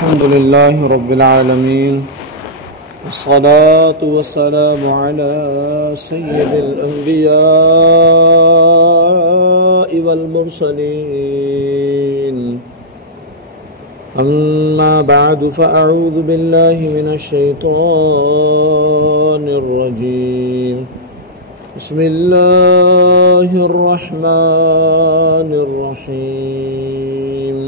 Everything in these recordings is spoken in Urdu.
الحمد لله رب العالمين والصلاة والسلام على سيد الأنبياء والمرسلين أما بعد فأعوذ بالله من الشيطان الرجيم بسم الله الرحمن الرحيم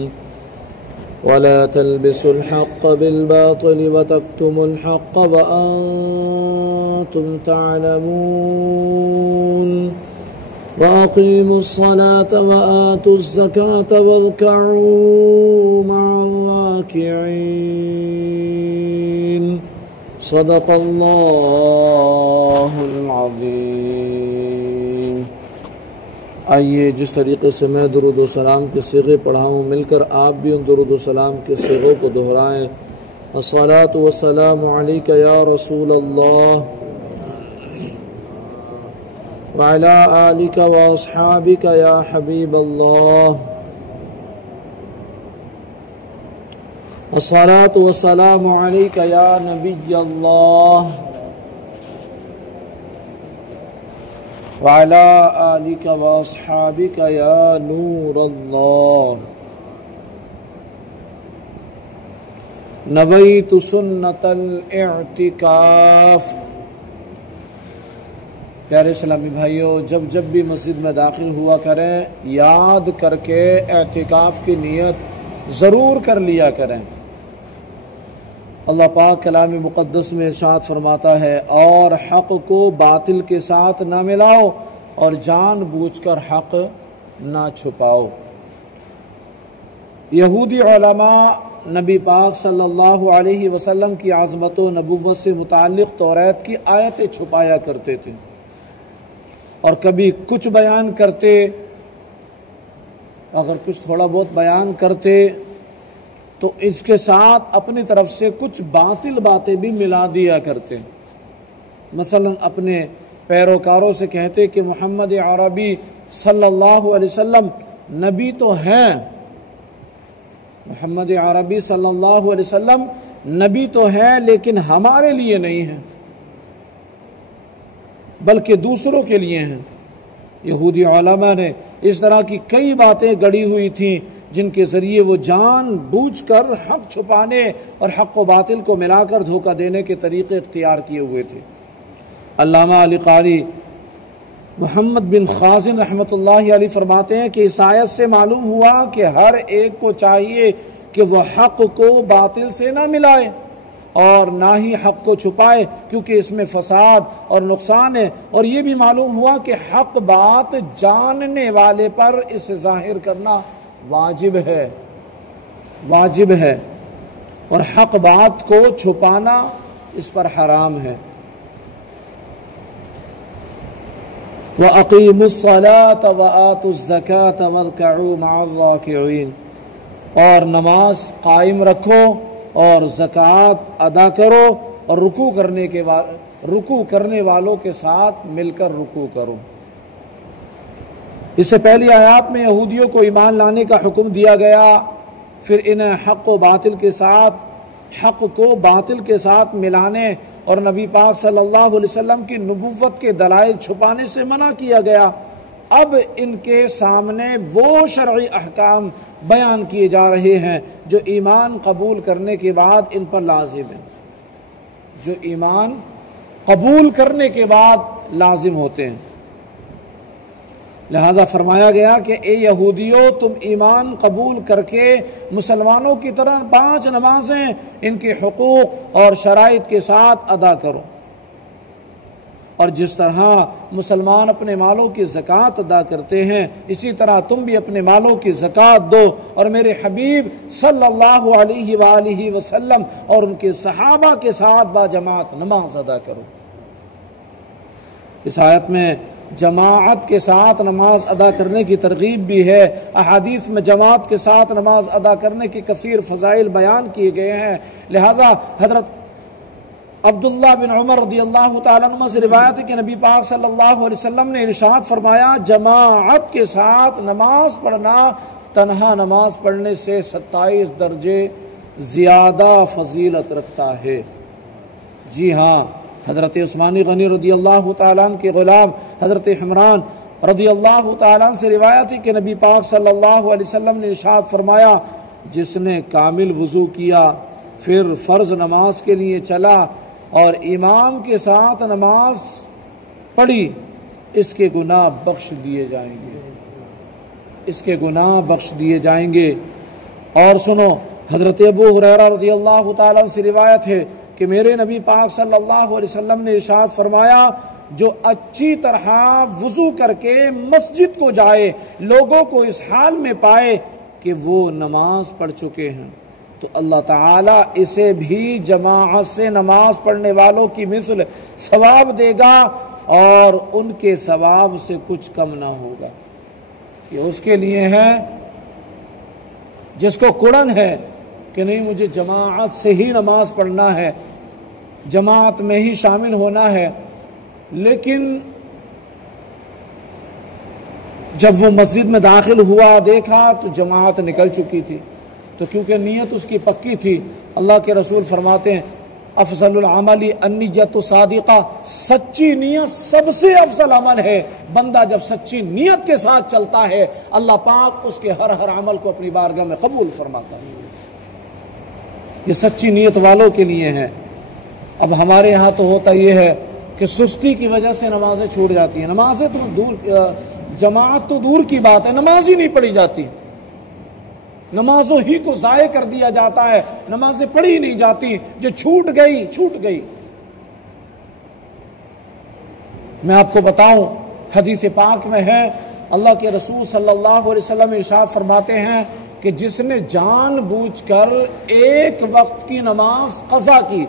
ولا تلبسوا الحق بالباطل وتكتموا الحق وأنتم تعلمون وأقيموا الصلاة وآتوا الزكاة واركعوا مع الراكعين صدق اللہ العظیم۔ آئیے جس طریقے سے میں درود و سلام کے صیغے پڑھا ہوں مل کر آپ بھی ان درود و سلام کے صیغوں کو دہرائیں۔ الصلاۃ والسلام علیک یا رسول اللہ وعلی آلک واصحابک یا حبیب اللہ۔ الصلاۃ والسلام علیک یا نبی اللہ وعلی آلک واصحابک یا نور اللہ۔ نویت سنت الاعتکاف۔ پیارے اسلامی بھائیوں، جب بھی مسجد میں داخل ہوا کریں یاد کر کے اعتکاف کی نیت ضرور کر لیا کریں۔ اللہ پاک کلام مقدس میں ارشاد فرماتا ہے، اور حق کو باطل کے ساتھ نہ ملاؤ اور جان بوجھ کر حق نہ چھپاؤ۔ یہودی علماء نبی پاک صلی اللہ علیہ وسلم کی عظمت و نبوت سے متعلق توریت کی آیتیں چھپایا کرتے تھے، اور کبھی کچھ بیان کرتے، اگر کچھ تھوڑا بہت بیان کرتے تو اس کے ساتھ اپنی طرف سے کچھ باطل باتیں بھی ملا دیا کرتے۔ مثلا اپنے پیروکاروں سے کہتے کہ محمد عربی صلی اللہ علیہ وسلم نبی تو ہیں، محمد عربی صلی اللہ علیہ وسلم نبی تو ہیں لیکن ہمارے لیے نہیں ہیں بلکہ دوسروں کے لیے ہیں۔ یہودی علماء نے اس طرح کی کئی باتیں گڑی ہوئی تھیں جن کے ذریعے وہ جان بوجھ کر حق چھپانے اور حق و باطل کو ملا کر دھوکہ دینے کے طریقے اختیار کیے ہوئے تھے۔ علامہ علی قاری محمد بن خازن رحمۃ اللہ علیہ فرماتے ہیں کہ اس آیت سے معلوم ہوا کہ ہر ایک کو چاہیے کہ وہ حق کو باطل سے نہ ملائے اور نہ ہی حق کو چھپائے، کیونکہ اس میں فساد اور نقصان ہے۔ اور یہ بھی معلوم ہوا کہ حق بات جاننے والے پر اسے ظاہر کرنا واجب ہے اور حق بات کو چھپانا اس پر حرام ہے۔ وَأَقِيمُوا الصَّلَاةَ وَآتُوا الزَّكَاةَ وَارْكَعُوا مَعَ الرَّاكِعِينَ، اور نماز قائم رکھو اور زکوٰۃ ادا کرو اور رکوع کرنے والوں کے ساتھ مل کر رکوع کرو۔ اس سے پہلی آیات میں یہودیوں کو ایمان لانے کا حکم دیا گیا، پھر انہیں حق کو باطل کے ساتھ ملانے اور نبی پاک صلی اللہ علیہ وسلم کی نبوت کے دلائل چھپانے سے منع کیا گیا۔ اب ان کے سامنے وہ شرعی احکام بیان کیے جا رہے ہیں جو ایمان قبول کرنے کے بعد ان پر لازم ہیں، جو ایمان قبول کرنے کے بعد لازم ہوتے ہیں۔ لہذا فرمایا گیا کہ اے یہودیوں، تم ایمان قبول کر کے مسلمانوں کی طرح 5 نمازیں ان کے حقوق اور شرائط کے ساتھ ادا کرو، اور جس طرح مسلمان اپنے مالوں کی زکوٰۃ ادا کرتے ہیں اسی طرح تم بھی اپنے مالوں کی زکوٰۃ دو، اور میرے حبیب صلی اللہ علیہ وآلہ وسلم اور ان کے صحابہ کے ساتھ باجماعت نماز ادا کرو۔ اس آیت میں جماعت کے ساتھ نماز ادا کرنے کی ترغیب بھی ہے۔ احادیث میں جماعت کے ساتھ نماز ادا کرنے کی کثیر فضائل بیان کیے گئے ہیں۔ لہذا حضرت عبداللہ بن عمر رضی اللہ تعالیٰ عنہ سے روایت ہے کہ نبی پاک صلی اللہ علیہ وسلم نے ارشاد فرمایا، جماعت کے ساتھ نماز پڑھنا تنہا نماز پڑھنے سے 27 درجے زیادہ فضیلت رکھتا ہے۔ جی ہاں، حضرت عثمان غنی رضی اللہ تعالیٰ عنہ کے غلام حضرت حمران رضی اللہ تعالیٰ عنہ سے روایت ہے کہ نبی پاک صلی اللہ علیہ وسلم نے ارشاد فرمایا، جس نے کامل وضو کیا پھر فرض نماز کے لیے چلا اور امام کے ساتھ نماز پڑھی، اس کے گناہ بخش دیے جائیں گے، اس کے گناہ بخش دیے جائیں گے۔ اور سنو، حضرت ابو ہریرہ رضی اللہ تعالیٰ عنہ سے روایت ہے کہ میرے نبی پاک صلی اللہ علیہ وسلم نے ارشاد فرمایا، جو اچھی طرح وضو کر کے مسجد کو جائے، لوگوں کو اس حال میں پائے کہ وہ نماز پڑھ چکے ہیں، تو اللہ تعالیٰ اسے بھی جماعت سے نماز پڑھنے والوں کی مثل ثواب دے گا اور ان کے ثواب سے کچھ کم نہ ہوگا۔ یہ اس کے لیے ہے جس کو کڑن ہے کہ نہیں مجھے جماعت سے ہی نماز پڑھنا ہے، جماعت میں ہی شامل ہونا ہے، لیکن جب وہ مسجد میں داخل ہوا دیکھا تو جماعت نکل چکی تھی، تو کیونکہ نیت اس کی پکی تھی، اللہ کے رسول فرماتے ہیں افضل العمل النیت صادقہ، سچی نیت سب سے افضل عمل ہے۔ بندہ جب سچی نیت کے ساتھ چلتا ہے، اللہ پاک اس کے ہر عمل کو اپنی بارگاہ میں قبول فرماتا ہے۔ یہ سچی نیت والوں کے لیے ہے۔ اب ہمارے یہاں تو ہوتا یہ ہے کہ سستی کی وجہ سے نمازیں چھوٹ جاتی ہیں، نمازیں تو دور، جماعت تو دور کی بات ہے، نماز ہی نہیں پڑھی جاتی، نمازوں ہی کو ضائع کر دیا جاتا ہے، نمازیں پڑھی نہیں جاتی، جو چھوٹ گئی چھوٹ گئی۔ میں آپ کو بتاؤں، حدیث پاک میں ہے اللہ کے رسول صلی اللہ علیہ وسلم ارشاد فرماتے ہیں کہ جس نے جان بوجھ کر ایک وقت کی نماز قضا کی،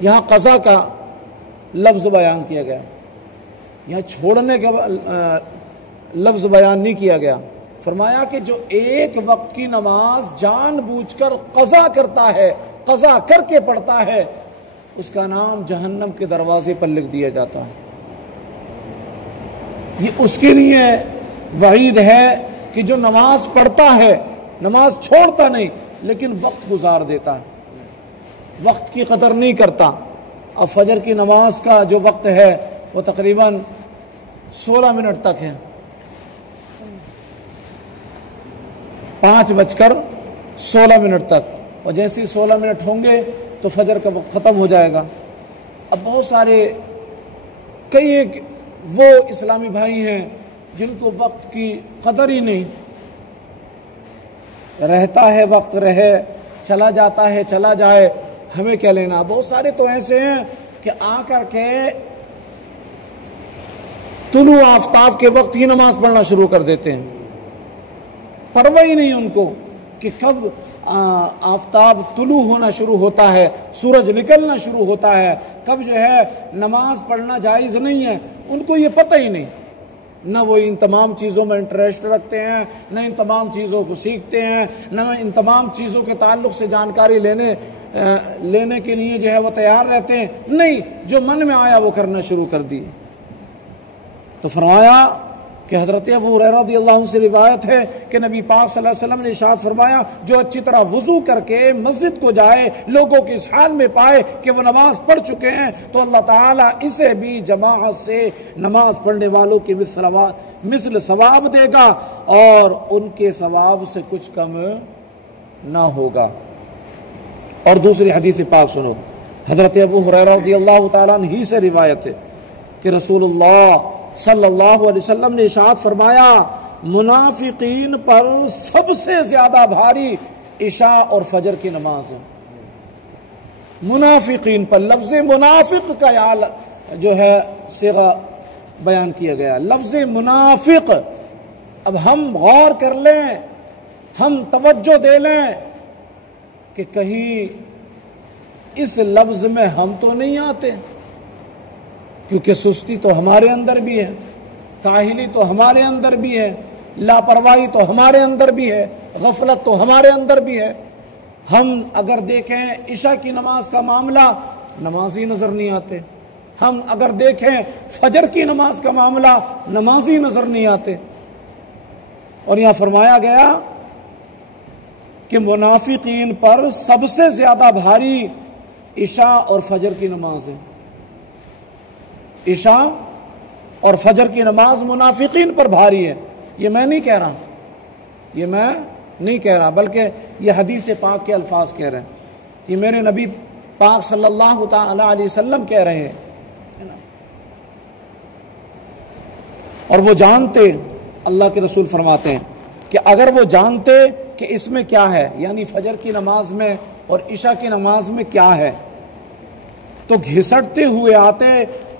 یہاں قضا کا لفظ بیان کیا گیا، یہاں چھوڑنے کا لفظ بیان نہیں کیا گیا، فرمایا کہ جو ایک وقت کی نماز جان بوجھ کر قضا کرتا ہے، قضا کر کے پڑھتا ہے، اس کا نام جہنم کے دروازے پر لکھ دیا جاتا ہے۔ یہ اس کے لیے وعید ہے کہ جو نماز پڑھتا ہے، نماز چھوڑتا نہیں لیکن وقت گزار دیتا ہے، وقت کی قدر نہیں کرتا۔ اب فجر کی نماز کا جو وقت ہے وہ تقریباً 16 منٹ تک ہے، 5:16 تک، اور جیسے 16 منٹ ہوں گے تو فجر کا وقت ختم ہو جائے گا۔ اب بہت سارے کئی ایک وہ اسلامی بھائی ہیں جن کو وقت کی قدر ہی نہیں، رہتا ہے وقت رہے، چلا جاتا ہے چلا جائے، ہمیں کیا لینا۔ بہت سارے تو ایسے ہیں کہ آ کر کے طلوع آفتاب کے وقت ہی نماز پڑھنا شروع کر دیتے ہیں، پرواہ ہی نہیں ان کو کہ کب آفتاب طلوع ہونا شروع ہوتا ہے، سورج نکلنا شروع ہوتا ہے، کب جو ہے نماز پڑھنا جائز نہیں ہے، ان کو یہ پتہ ہی نہیں۔ نہ وہ ان تمام چیزوں میں انٹرسٹ رکھتے ہیں، نہ ان تمام چیزوں کو سیکھتے ہیں، نہ ان تمام چیزوں کے تعلق سے جانکاری لینے کے لیے جو ہے وہ تیار رہتے ہیں، نہیں، جو من میں آیا وہ کرنا شروع کر دی۔ تو فرمایا کہ حضرت ابو ہریرہ رضی اللہ عنہ سے روایت ہے کہ نبی پاک صلی اللہ علیہ وسلم نے ارشاد فرمایا، جو اچھی طرح وضو کر کے مسجد کو جائے، لوگوں کے اس حال میں پائے کہ وہ نماز پڑھ چکے ہیں، تو اللہ تعالیٰ اسے بھی جماعت سے نماز پڑھنے والوں کی مثل ثواب دے گا اور ان کے ثواب سے کچھ کم نہ ہوگا۔ اور دوسری حدیث پاک سنو، حضرت ابو ہریرہ رضی اللہ تعالیٰ عنہ ہی سے روایت ہے کہ رسول اللہ صلی اللہ علیہ وسلم نے ارشاد فرمایا، منافقین پر سب سے زیادہ بھاری عشاء اور فجر کی نماز ہے۔ منافقین پر لفظ منافق کا جو ہے صیغہ بیان کیا گیا، لفظ منافق۔ اب ہم غور کر لیں، ہم توجہ دے لیں کہ کہیں اس لفظ میں ہم تو نہیں آتے، کیونکہ سستی تو ہمارے اندر بھی ہے، کاہلی تو ہمارے اندر بھی ہے، لاپرواہی تو ہمارے اندر بھی ہے، غفلت تو ہمارے اندر بھی ہے۔ ہم اگر دیکھیں عشاء کی نماز کا معاملہ، نمازی نظر نہیں آتے، ہم اگر دیکھیں فجر کی نماز کا معاملہ، نمازی نظر نہیں آتے۔ اور یہاں فرمایا گیا کہ منافقین پر سب سے زیادہ بھاری عشاء اور فجر کی نماز ہے. عشاء اور فجر کی نماز منافقین پر بھاری ہے. یہ میں نہیں کہہ رہا، یہ میں نہیں کہہ رہا، بلکہ یہ حدیث پاک کے الفاظ کہہ رہے ہیں. یہ میرے نبی پاک صلی اللہ تعالی علیہ وسلم کہہ رہے ہیں. اور وہ جانتے، اللہ کے رسول فرماتے ہیں کہ اگر وہ جانتے کہ اس میں کیا ہے، یعنی فجر کی نماز میں اور عشاء کی نماز میں کیا ہے، تو گھسٹتے ہوئے آتے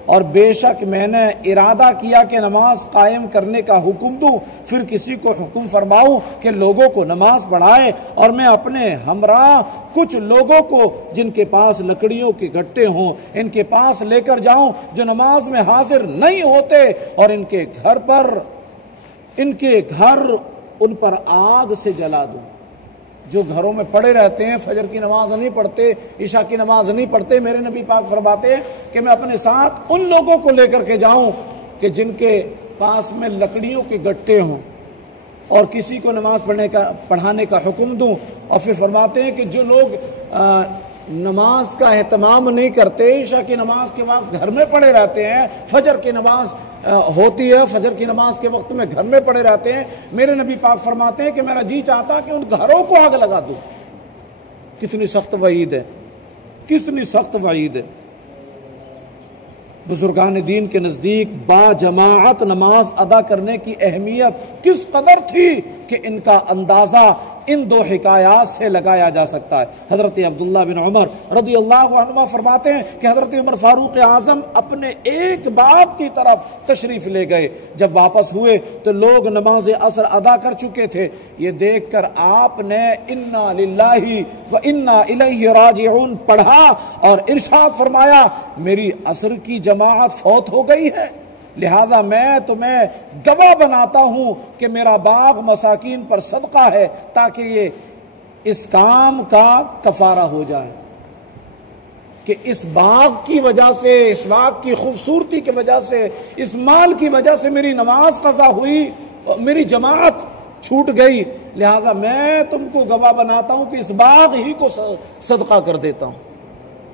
اور بے شک میں نے ارادہ کیا کہ نماز قائم کرنے کا حکم دوں، پھر کسی کو حکم فرماؤں کہ لوگوں کو نماز پڑھائے، اور میں اپنے ہمراہ کچھ لوگوں کو جن کے پاس لکڑیوں کے گٹے ہوں ان کے پاس لے کر جاؤں جو نماز میں حاضر نہیں ہوتے، اور ان کے گھر ان پر آگ سے جلا دوں. جو گھروں میں پڑے رہتے ہیں، فجر کی نماز نہیں پڑھتے، عشاء کی نماز نہیں پڑھتے، میرے نبی پاک فرماتے ہیں کہ میں اپنے ساتھ ان لوگوں کو لے کر کے جاؤں کہ جن کے پاس میں لکڑیوں کے گٹے ہوں، اور کسی کو نماز پڑھانے کا حکم دوں. اور پھر فرماتے ہیں کہ جو لوگ نماز کا اہتمام نہیں کرتے، عشاء کی نماز کے وقت گھر میں پڑے رہتے ہیں، فجر کی نماز ہوتی ہے، فجر کی نماز کے وقت میں گھر میں پڑے رہتے ہیں، میرے نبی پاک فرماتے ہیں کہ میرا جی چاہتا کہ ان گھروں کو آگ لگا دوں. کتنی سخت وعید ہے، کتنی سخت وعید ہے. بزرگان دین کے نزدیک با جماعت نماز ادا کرنے کی اہمیت کس قدر تھی کہ ان کا اندازہ ان دو حکایات سے لگایا جا سکتا ہے. حضرت عبداللہ بن عمر رضی اللہ عنہ فرماتے ہیں کہ حضرت عمر فاروق اعظم اپنے ایک باپ کی طرف تشریف لے گئے. جب واپس ہوئے تو لوگ نماز عصر ادا کر چکے تھے. یہ دیکھ کر آپ نے انا للہ و انا الیہ راجعون پڑھا اور ارشاد فرمایا میری عصر کی جماعت فوت ہو گئی ہے، لہذا میں تمہیں گواہ بناتا ہوں کہ میرا باغ مساکین پر صدقہ ہے تاکہ یہ اس کام کا کفارہ ہو جائے، کہ اس باغ کی وجہ سے، اس باغ کی خوبصورتی کی وجہ سے، اس مال کی وجہ سے میری نماز قضا ہوئی، میری جماعت چھوٹ گئی، لہذا میں تم کو گواہ بناتا ہوں کہ اس باغ ہی کو صدقہ کر دیتا ہوں.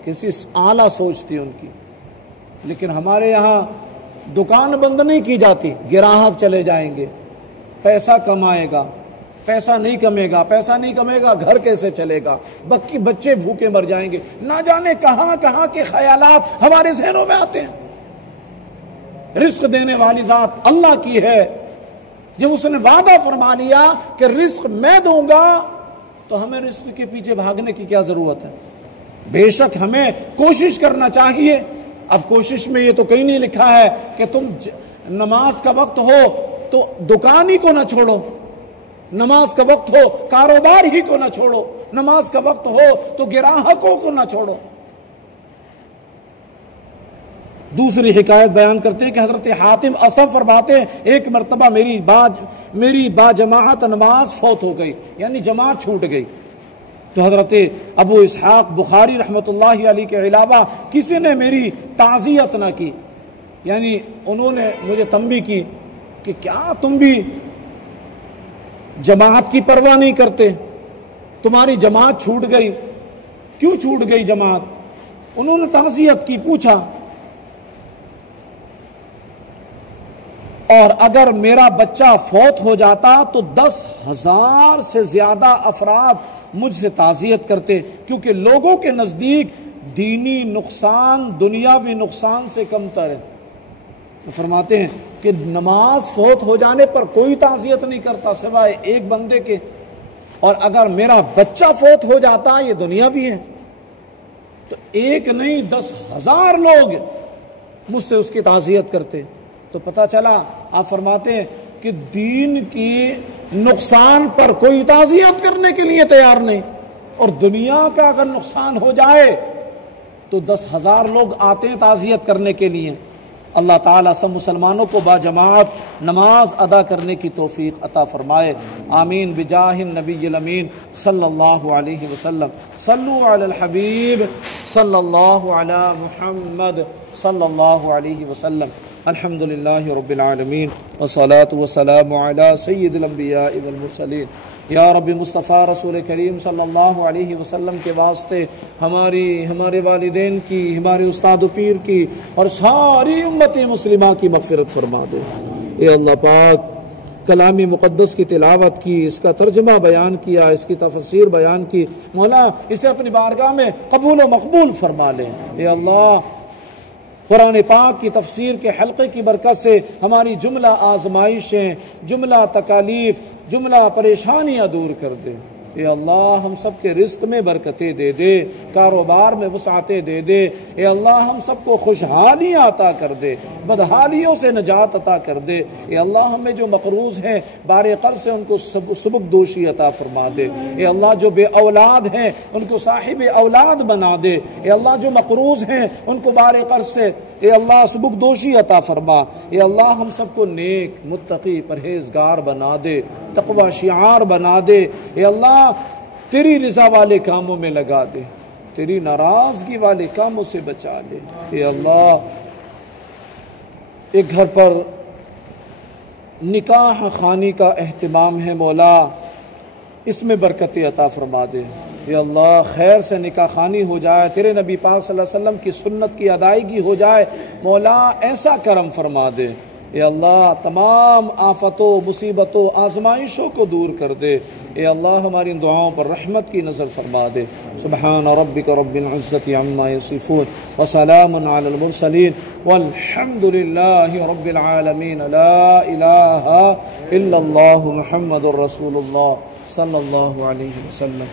کسی اعلیٰ سوچ تھی ان کی. لیکن ہمارے یہاں دکان بند نہیں کی جاتی، گراہک چلے جائیں گے، پیسہ کمائے گا، پیسہ نہیں کمے گا، پیسہ نہیں کمے گا گھر کیسے چلے گا، بچے بھوکے مر جائیں گے، نہ جانے کہاں کہاں کے خیالات ہمارے ذہنوں میں آتے ہیں. رزق دینے والی ذات اللہ کی ہے. جب اس نے وعدہ فرما لیا کہ رزق میں دوں گا تو ہمیں رزق کے پیچھے بھاگنے کی کیا ضرورت ہے. بے شک ہمیں کوشش کرنا چاہیے. اب کوشش میں یہ تو کہیں نہیں لکھا ہے کہ تم نماز کا وقت ہو تو دکان ہی کو نہ چھوڑو، نماز کا وقت ہو کاروبار ہی کو نہ چھوڑو، نماز کا وقت ہو تو گراہکوں کو نہ چھوڑو. دوسری حکایت بیان کرتے ہیں کہ حضرت حاتم اصم فرماتے ہیں ایک مرتبہ میری با جماعت نماز فوت ہو گئی، یعنی جماعت چھوٹ گئی. تو حضرت ابو اسحاق بخاری رحمۃ اللہ علیہ کے علاوہ کسی نے میری تعزیت نہ کی، یعنی انہوں نے مجھے تنبیہ کی کہ کیا تم بھی جماعت کی پرواہ نہیں کرتے، تمہاری جماعت چھوٹ گئی، کیوں چھوٹ گئی جماعت؟ انہوں نے تعزیت کی، پوچھا. اور اگر میرا بچہ فوت ہو جاتا تو 10,000 سے زیادہ افراد مجھ سے تعزیت کرتے، کیونکہ لوگوں کے نزدیک دینی نقصان دنیاوی نقصان سے کم تر ہے. فرماتے ہیں کہ نماز فوت ہو جانے پر کوئی تعزیت نہیں کرتا سوائے ایک بندے کے، اور اگر میرا بچہ فوت ہو جاتا، یہ دنیاوی ہے، تو ایک نہیں 10,000 لوگ مجھ سے اس کی تعزیت کرتے. تو پتہ چلا آپ فرماتے ہیں کہ دین کی نقصان پر کوئی تعزیت کرنے کے لیے تیار نہیں، اور دنیا کا اگر نقصان ہو جائے تو 10,000 لوگ آتے ہیں تعزیت کرنے کے لیے. اللہ تعالیٰ سب مسلمانوں کو با جماعت نماز ادا کرنے کی توفیق عطا فرمائے. آمین بجاہ النبی الامین صلی اللہ علیہ وسلم. صلو علی الحبیب صلی اللہ علی محمد صلی اللہ علیہ وسلم. الحمدللہ رب العالمین والصلاة والسلام علی سید الانبیاء والمرسلین. یا رب مصطفیٰ رسول کریم صلی اللہ علیہ وسلم کے واسطے ہمارے والدین کی، ہمارے استاد و پیر کی اور ساری امت مسلمہ کی مغفرت فرما دے۔ اے اللہ پاک، کلام مقدس کی تلاوت کی، اس کا ترجمہ بیان کیا، اس کی تفسیر بیان کی، مولا اسے اپنی بارگاہ میں قبول و مقبول فرما لے۔ اے اللہ، قرآن پاک کی تفسیر کے حلقے کی برکت سے ہماری جملہ آزمائشیں، جملہ تکالیف، جملہ پریشانیاں دور کر دے۔ اے اللہ، ہم سب کے رزق میں برکتیں دے دے، کاروبار میں وسعتیں دے دے۔ اے اللہ، ہم سب کو خوشحالیاں عطا کر دے، بدحالیوں سے نجات عطا کر دے۔ اے اللہ، ہمیں جو مقروض ہیں بار قرض سے ان کو سبک دوشی عطا فرما دے۔ اے اللہ، جو بے اولاد ہیں ان کو صاحب اولاد بنا دے۔ اے اللہ، جو مقروض ہیں ان کو بار قرض سے اے اللہ سبک دوشی عطا فرما۔ اے اللہ، ہم سب کو نیک، متقی، پرہیزگار بنا دے، تقوی شعار بنا دے۔ اے اللہ، تیری رضا والے کاموں میں لگا دے، تیری ناراضگی والے کاموں سے بچا لے۔ اے اللہ، ایک گھر پر نکاح خوانی کا اہتمام ہے، مولا اس میں برکت عطا فرما دے۔ یا اللہ، خیر سے نکاح خوانی ہو جائے، تیرے نبی پاک صلی اللہ علیہ وسلم کی سنت کی ادائیگی ہو جائے، مولا ایسا کرم فرما دے۔ اے اللہ، تمام آفتوں، مصیبتوں، آزمائشوں کو دور کر دے۔ اے اللہ، ہماری ان دعاؤں پر رحمت کی نظر فرما دے۔ سبحان ربک رب العزت عما یصفون وسلام علی المرسلین والحمد للہ رب العالمین۔ لا الہ الا اللہ محمد رسول اللہ صلی اللہ علیہ وسلم۔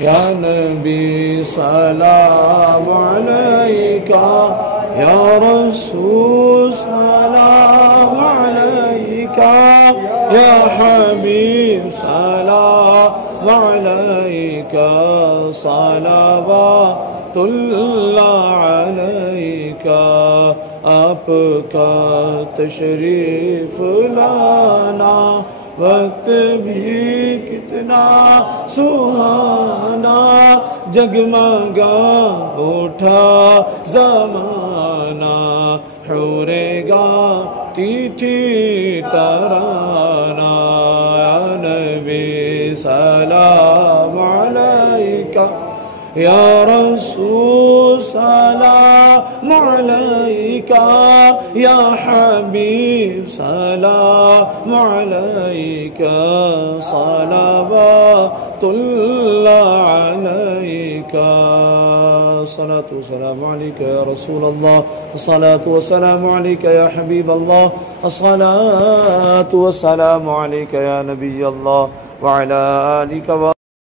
یا نبی سلام علیکہ، یا رسول سلام علیکہ، یا حبیب سلام علیکہ، صلوات اللہ علیکہ۔ آپ کا تشریف لانا وقت بھی کتنا سہانا، جگمگا اٹھا زمانہ، حورے گاتی تھی ترانہ۔ یا نبی سلام علیکہ، یا رسول سلام علیکہ، یا حبیب سلام علیکہ، صلوات اللہ علیکہ۔ الصلاة والسلام علیکہ یا رسول اللہ، الصلاة والسلام علیکہ یا حبیب اللہ، الصلاة والسلام علیکہ یا نبی اللہ، وعلی آلکہ